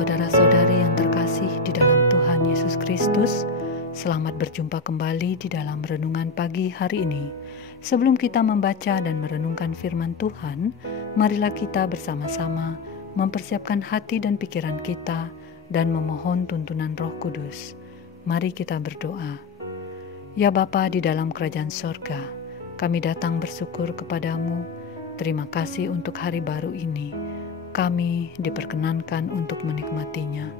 saudara-saudari yang terkasih di dalam Tuhan Yesus Kristus, selamat berjumpa kembali di dalam renungan pagi hari ini. Sebelum kita membaca dan merenungkan firman Tuhan, marilah kita bersama-sama mempersiapkan hati dan pikiran kita dan memohon tuntunan Roh Kudus. Mari kita berdoa. Ya Bapa di dalam kerajaan sorga, kami datang bersyukur kepadamu. Terima kasih untuk hari baru ini. Kami diperkenankan untuk menikmatinya,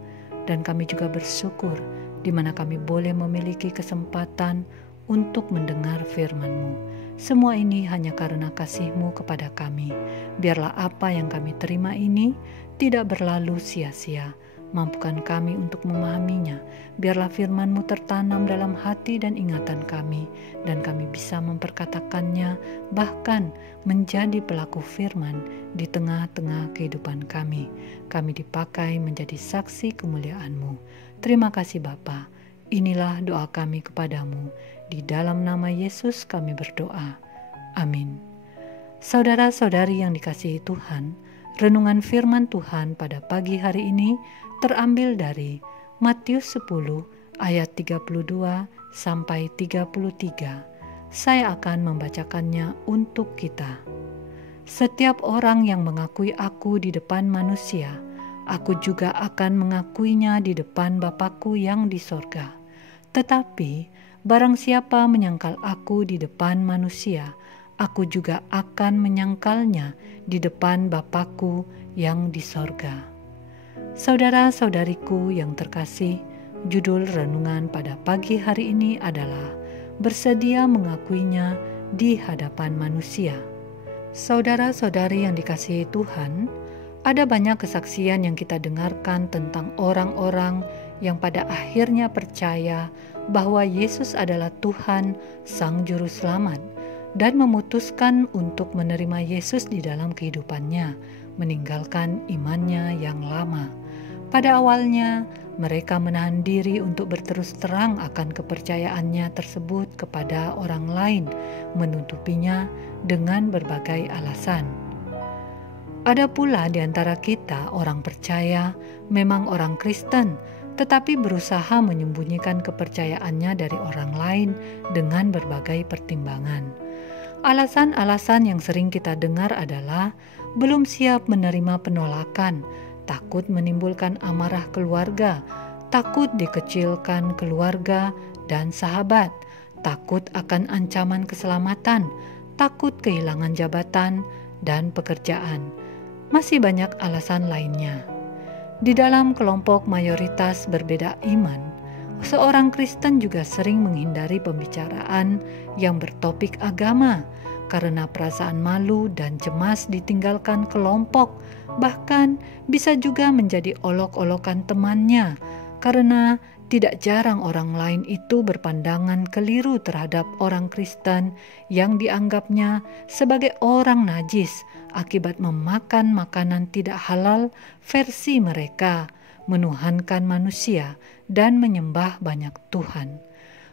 dan kami juga bersyukur di mana kami boleh memiliki kesempatan untuk mendengar firman-Mu. Semua ini hanya karena kasih-Mu kepada kami. Biarlah apa yang kami terima ini tidak berlalu sia-sia. Mampukan kami untuk memahaminya. Biarlah firman-Mu tertanam dalam hati dan ingatan kami, dan kami bisa memperkatakannya, bahkan menjadi pelaku firman di tengah-tengah kehidupan kami. Kami dipakai menjadi saksi kemuliaan-Mu. Terima kasih Bapa. Inilah doa kami kepadamu. Di dalam nama Yesus kami berdoa. Amin. Saudara-saudari yang dikasihi Tuhan, renungan firman Tuhan pada pagi hari ini terambil dari Matius 10 ayat 32 sampai 33. Saya akan membacakannya untuk kita. Setiap orang yang mengakui aku di depan manusia, aku juga akan mengakuinya di depan Bapa-Ku yang di sorga. Tetapi barang siapa menyangkal aku di depan manusia, aku juga akan menyangkalnya di depan Bapa-Ku yang di sorga. Saudara-saudariku yang terkasih, judul renungan pada pagi hari ini adalah bersedia mengakuinya di hadapan manusia. Saudara-saudari yang dikasihi Tuhan, ada banyak kesaksian yang kita dengarkan tentang orang-orang yang pada akhirnya percaya bahwa Yesus adalah Tuhan, Sang Juru Selamat, dan memutuskan untuk menerima Yesus di dalam kehidupannya, meninggalkan imannya yang lama. Pada awalnya, mereka menahan diri untuk berterus terang akan kepercayaannya tersebut kepada orang lain, menutupinya dengan berbagai alasan. Ada pula di antara kita orang percaya, memang orang Kristen, tetapi berusaha menyembunyikan kepercayaannya dari orang lain dengan berbagai pertimbangan. Alasan-alasan yang sering kita dengar adalah belum siap menerima penolakan, takut menimbulkan amarah keluarga, takut dikecilkan keluarga dan sahabat, takut akan ancaman keselamatan, takut kehilangan jabatan dan pekerjaan. Masih banyak alasan lainnya. Di dalam kelompok mayoritas berbeda iman, seorang Kristen juga sering menghindari pembicaraan yang bertopik agama karena perasaan malu dan cemas ditinggalkan kelompok, bahkan bisa juga menjadi olok-olokan temannya karena tidak jarang orang lain itu berpandangan keliru terhadap orang Kristen yang dianggapnya sebagai orang najis akibat memakan makanan tidak halal versi mereka, menuhankan manusia dan menyembah banyak Tuhan.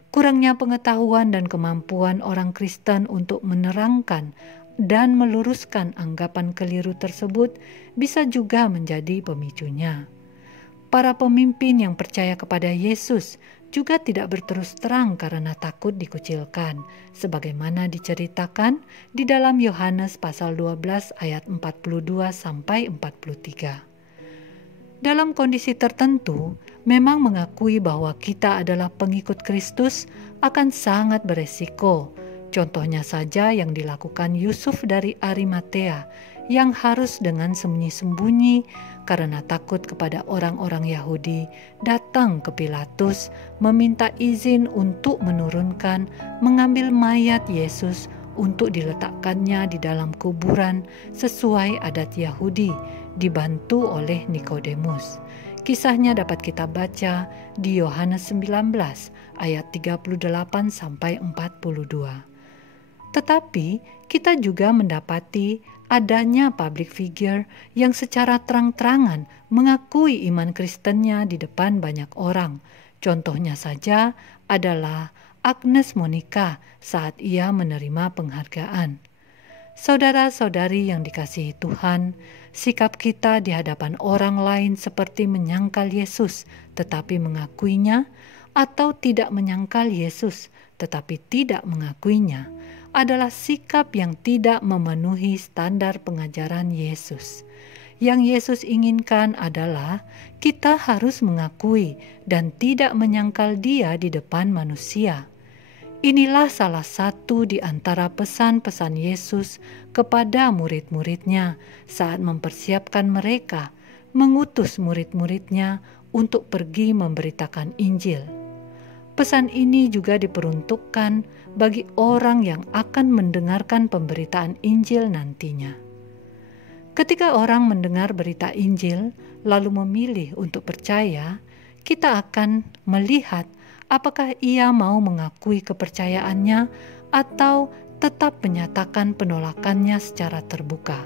Kurangnya pengetahuan dan kemampuan orang Kristen untuk menerangkan dan meluruskan anggapan keliru tersebut bisa juga menjadi pemicunya. Para pemimpin yang percaya kepada Yesus juga tidak berterus terang karena takut dikucilkan, sebagaimana diceritakan di dalam Yohanes pasal 12 ayat 42 sampai 43. Dalam kondisi tertentu, memang mengakui bahwa kita adalah pengikut Kristus akan sangat beresiko. Contohnya saja yang dilakukan Yusuf dari Arimatea yang harus dengan sembunyi-sembunyi karena takut kepada orang-orang Yahudi datang ke Pilatus meminta izin untuk mengambil mayat Yesus untuk diletakkannya di dalam kuburan sesuai adat Yahudi, dibantu oleh Nikodemus. Kisahnya dapat kita baca di Yohanes 19 ayat 38 sampai 42. Tetapi kita juga mendapati adanya public figure yang secara terang-terangan mengakui iman Kristennya di depan banyak orang. Contohnya saja adalah Agnes Monica saat ia menerima penghargaan. Saudara-saudari yang dikasihi Tuhan, sikap kita di hadapan orang lain seperti menyangkal Yesus tetapi mengakuinya, atau tidak menyangkal Yesus tetapi tidak mengakuinya, adalah sikap yang tidak memenuhi standar pengajaran Yesus. Yang Yesus inginkan adalah kita harus mengakui dan tidak menyangkal Dia di depan manusia. Inilah salah satu di antara pesan-pesan Yesus kepada murid-muridnya saat mempersiapkan mereka, mengutus murid-muridnya untuk pergi memberitakan Injil. Pesan ini juga diperuntukkan bagi orang yang akan mendengarkan pemberitaan Injil nantinya. Ketika orang mendengar berita Injil lalu memilih untuk percaya, kita akan melihat apakah ia mau mengakui kepercayaannya atau tetap menyatakan penolakannya secara terbuka.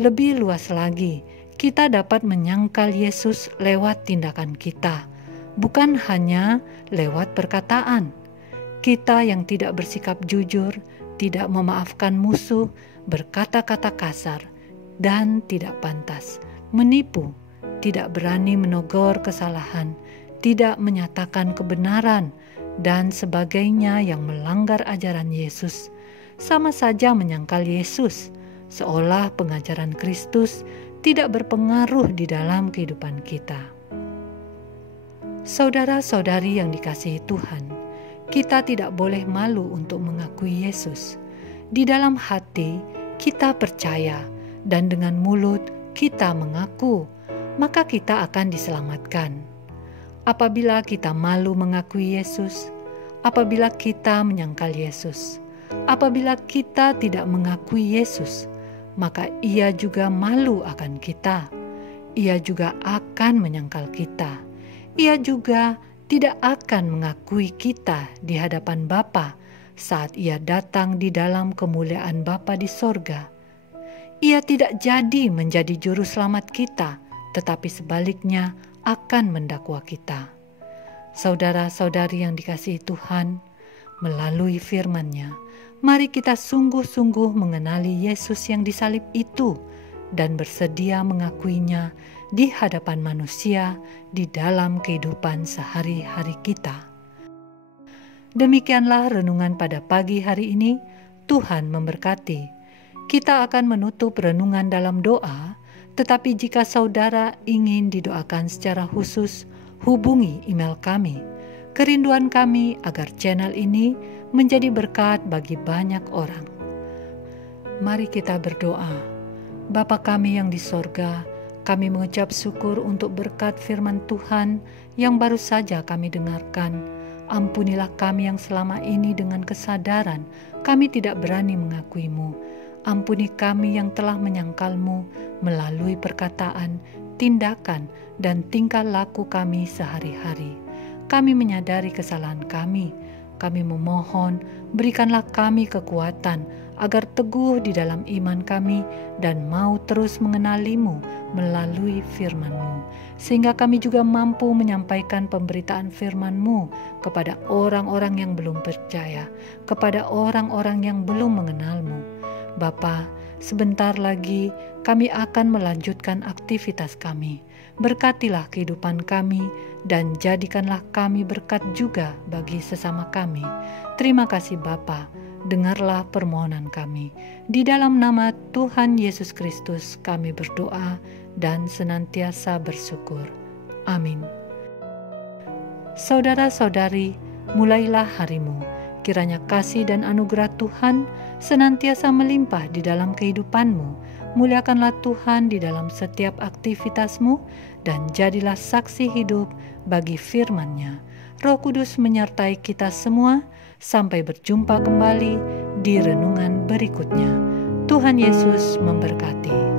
Lebih luas lagi, kita dapat menyangkal Yesus lewat tindakan kita, bukan hanya lewat perkataan. Kita yang tidak bersikap jujur, tidak memaafkan musuh, berkata-kata kasar, dan tidak pantas, menipu, tidak berani menegur kesalahan, tidak menyatakan kebenaran, dan sebagainya yang melanggar ajaran Yesus, sama saja menyangkal Yesus, seolah pengajaran Kristus tidak berpengaruh di dalam kehidupan kita. Saudara-saudari yang dikasihi Tuhan, kita tidak boleh malu untuk mengakui Yesus. Di dalam hati kita percaya, dan dengan mulut kita mengaku, maka kita akan diselamatkan. Apabila kita malu mengakui Yesus, apabila kita menyangkal Yesus, apabila kita tidak mengakui Yesus, maka Ia juga malu akan kita. Ia juga akan menyangkal kita. Ia juga tidak akan mengakui kita di hadapan Bapa saat Ia datang di dalam kemuliaan Bapa di sorga. Ia tidak jadi menjadi juru selamat kita, tetapi sebaliknya akan mendakwa kita. Saudara-saudari yang dikasihi Tuhan, melalui firman-Nya, mari kita sungguh-sungguh mengenali Yesus yang disalib itu dan bersedia mengakuinya di hadapan manusia di dalam kehidupan sehari-hari kita. Demikianlah renungan pada pagi hari ini. Tuhan memberkati. Kita akan menutup renungan dalam doa. Tetapi jika saudara ingin didoakan secara khusus, hubungi email kami. Kerinduan kami agar channel ini menjadi berkat bagi banyak orang. Mari kita berdoa. Bapa kami yang di sorga, kami mengucap syukur untuk berkat firman Tuhan yang baru saja kami dengarkan. Ampunilah kami yang selama ini dengan kesadaran kami tidak berani mengakuimu. Ampuni kami yang telah menyangkal-Mu melalui perkataan, tindakan, dan tingkah laku kami sehari-hari. Kami menyadari kesalahan kami. Kami memohon, berikanlah kami kekuatan agar teguh di dalam iman kami dan mau terus mengenali-Mu melalui firman-Mu. Sehingga kami juga mampu menyampaikan pemberitaan firman-Mu kepada orang-orang yang belum percaya, kepada orang-orang yang belum mengenal-Mu. Bapa, sebentar lagi kami akan melanjutkan aktivitas kami. Berkatilah kehidupan kami dan jadikanlah kami berkat juga bagi sesama kami. Terima kasih Bapa, dengarlah permohonan kami. Di dalam nama Tuhan Yesus Kristus kami berdoa dan senantiasa bersyukur. Amin. Saudara-saudari, mulailah harimu. Kiranya kasih dan anugerah Tuhan senantiasa melimpah di dalam kehidupanmu. Muliakanlah Tuhan di dalam setiap aktivitasmu dan jadilah saksi hidup bagi firman-Nya. Roh Kudus menyertai kita semua. Sampai berjumpa kembali di renungan berikutnya. Tuhan Yesus memberkati.